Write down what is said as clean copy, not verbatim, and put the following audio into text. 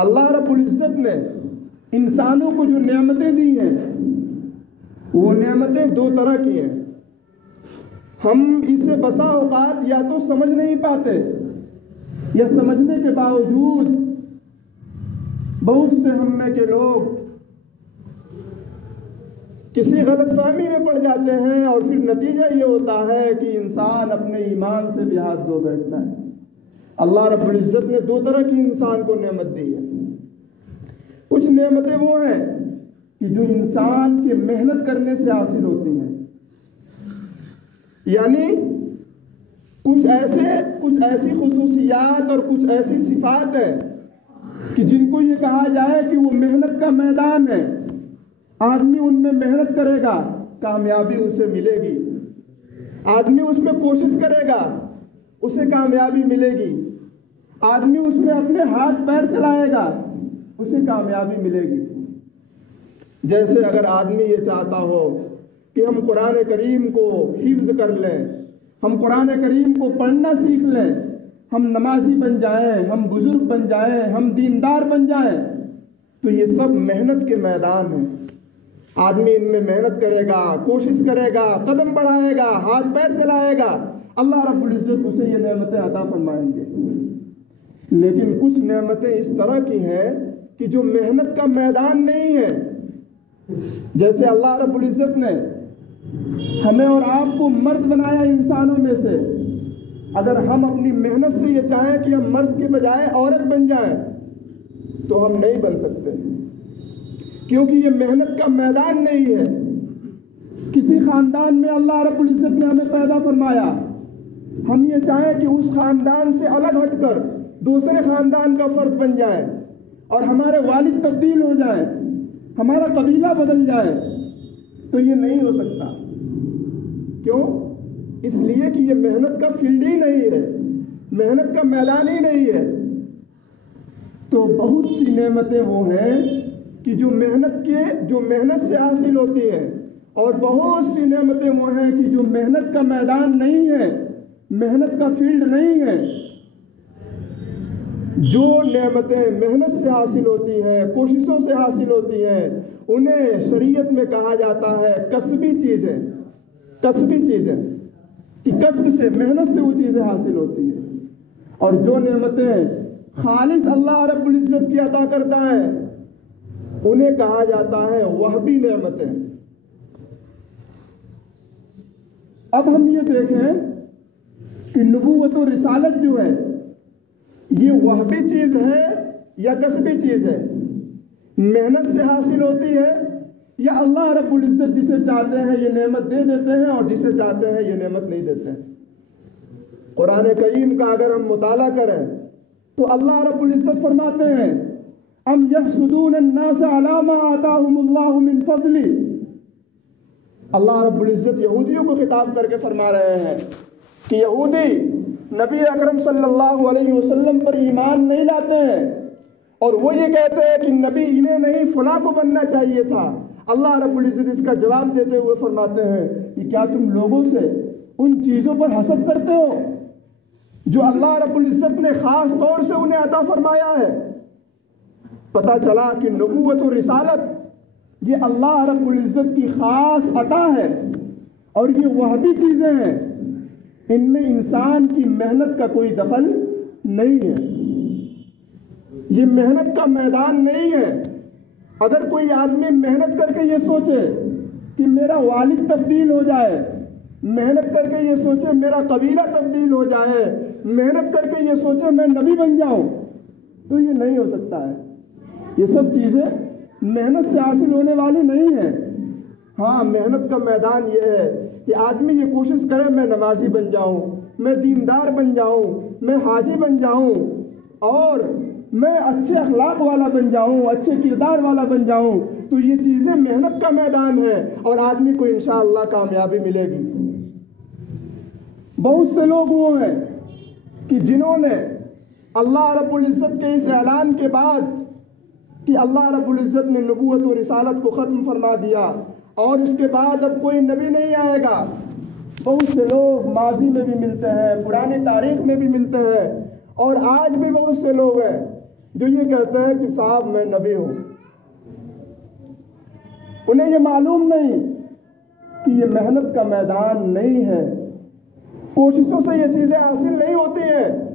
अल्लाह रब्बुल इज़्ज़त ने इंसानों को जो नेमतें दी हैं वो नेमतें दो तरह की हैं। हम इसे बसा औकात या तो समझ नहीं पाते या समझने के बावजूद बहुत से हम में के लोग किसी गलतफहमी में पड़ जाते हैं और फिर नतीजा ये होता है कि इंसान अपने ईमान से भी हाथ धो बैठता है। अल्लाह रब्बुल इज़्ज़त ने दो तरह की इंसान को नेमत दी है। कुछ नेमतें वो हैं कि जो इंसान के मेहनत करने से हासिल होती हैं, यानी कुछ ऐसी खुसूसियात और कुछ ऐसी सिफात है कि जिनको ये कहा जाए कि वो मेहनत का मैदान है। आदमी उनमें मेहनत करेगा, कामयाबी उसे मिलेगी। आदमी उसमें कोशिश करेगा, उसे कामयाबी मिलेगी। आदमी उसमें अपने हाथ पैर चलाएगा, उसे कामयाबी मिलेगी। जैसे अगर आदमी ये चाहता हो कि हम कुरान करीम को हिफ्ज कर लें, हम कुरान करीम को पढ़ना सीख लें, हम नमाजी बन जाएं, हम बुजुर्ग बन जाएं, हम दीनदार बन जाएं, तो ये सब मेहनत के मैदान हैं। आदमी इनमें मेहनत करेगा, कोशिश करेगा, कदम बढ़ाएगा, हाथ पैर चलाएगा, अल्लाह रब्बुल इज़्ज़त उसे ये नेमतें अता फरमाएंगे। लेकिन कुछ नेमतें इस तरह की हैं कि जो मेहनत का मैदान नहीं है। जैसे अल्लाह रब्बुल इज़्ज़त ने हमें और आपको मर्द बनाया इंसानों में से। अगर हम अपनी मेहनत से ये चाहें कि हम मर्द के बजाय औरत बन जाएं, तो हम नहीं बन सकते, क्योंकि ये मेहनत का मैदान नहीं है। किसी खानदान में अल्लाह रब्बुल इज़्ज़त ने हमें पैदा फरमाया, हम ये चाहें कि उस खानदान से अलग हटकर दूसरे खानदान का फर्द बन जाए और हमारे वालिद तब्दील हो जाए, हमारा कबीला बदल जाए, तो ये नहीं हो सकता। क्यों? इसलिए कि ये मेहनत का फील्ड ही नहीं है, मेहनत का मैदान ही नहीं है। तो बहुत सी नेमतें वो हैं कि जो मेहनत से हासिल होती हैं, और बहुत सी नेमतें वो हैं कि जो मेहनत का मैदान नहीं है, मेहनत का फील्ड नहीं है। जो नेमतें मेहनत से हासिल होती हैं, कोशिशों से हासिल होती हैं, उन्हें शरीयत में कहा जाता है कसबी चीजें। कसबी चीजें कि कसब से, मेहनत से वो चीजें हासिल होती हैं। और जो नेमतें खालिस अल्लाह रब्बुल इज़्ज़त की अता करता है, उन्हें कहा जाता है वहबी नेमतें। अब हम ये देखें कि नबूवत और रिसालत जो है, ये वहबी चीज है या कसबी चीज है? मेहनत से हासिल होती है या अल्लाह रब्बुल इज़्ज़त जिसे चाहते हैं ये नेमत दे देते हैं और जिसे चाहते हैं ये नेमत नहीं देते हैं? कुरान करीम का अगर हम मुताला करें तो अल्लाह रब्बुल इज़्ज़त फरमाते हैं, अम यहसुदून अन्नास अला मा आताहुमुल्लाहु मिन फज़ली। अल्लाह रब्बुल इज़्ज़त यहूदियों को खिताब करके फरमा रहे हैं कि यहूदी नबी अकरम सल्लल्लाहु अलैहि वसल्लम पर ईमान नहीं लाते हैं और वो ये कहते हैं कि नबी इन्हें नहीं फला को बनना चाहिए था। अल्लाह रब्बुल इज़्ज़त इसका जवाब देते हुए फरमाते हैं कि क्या तुम लोगों से उन चीज़ों पर हसद करते हो जो अल्लाह रब्बुल इज़्ज़त ने खास तौर से उन्हें अता फरमाया है? पता चला कि नबूवत और रिसालत ये अल्लाह रब्बुल इज़्ज़त की खास अता है और ये वहबी चीज़ें हैं, इनमें इंसान की मेहनत का कोई दखल नहीं है। ये मेहनत का मैदान नहीं है। अगर कोई आदमी मेहनत करके ये सोचे कि मेरा वालिद तब्दील हो जाए, मेहनत करके ये सोचे मेरा कबीला तब्दील हो जाए, मेहनत करके ये सोचे मैं नबी बन जाऊं, तो ये नहीं हो सकता है। ये सब चीजें मेहनत से हासिल होने वाली नहीं है। हाँ, मेहनत का मैदान ये है कि आदमी ये कोशिश करे मैं नमाजी बन जाऊं, मैं दीनदार बन जाऊं, मैं हाजी बन जाऊं और मैं अच्छे अखलाक वाला बन जाऊं, अच्छे किरदार वाला बन जाऊं, तो ये चीजें मेहनत का मैदान है और आदमी को इंशाअल्लाह कामयाबी मिलेगी। बहुत से लोग वो हैं कि जिन्होंने अल्लाह रब्बुल इज़्ज़त के इस ऐलान के बाद कि अल्लाह रब्बुल इज़्ज़त ने नबूवत और रिसालत को ख़त्म फरमा दिया और इसके बाद अब कोई नबी नहीं आएगा, बहुत से लोग माजी में भी मिलते हैं, पुरानी तारीख में भी मिलते हैं और आज भी बहुत से लोग हैं जो ये कहते हैं कि साहब मैं नबी हूं। उन्हें ये मालूम नहीं कि ये मेहनत का मैदान नहीं है, कोशिशों से ये चीजें हासिल नहीं होती हैं।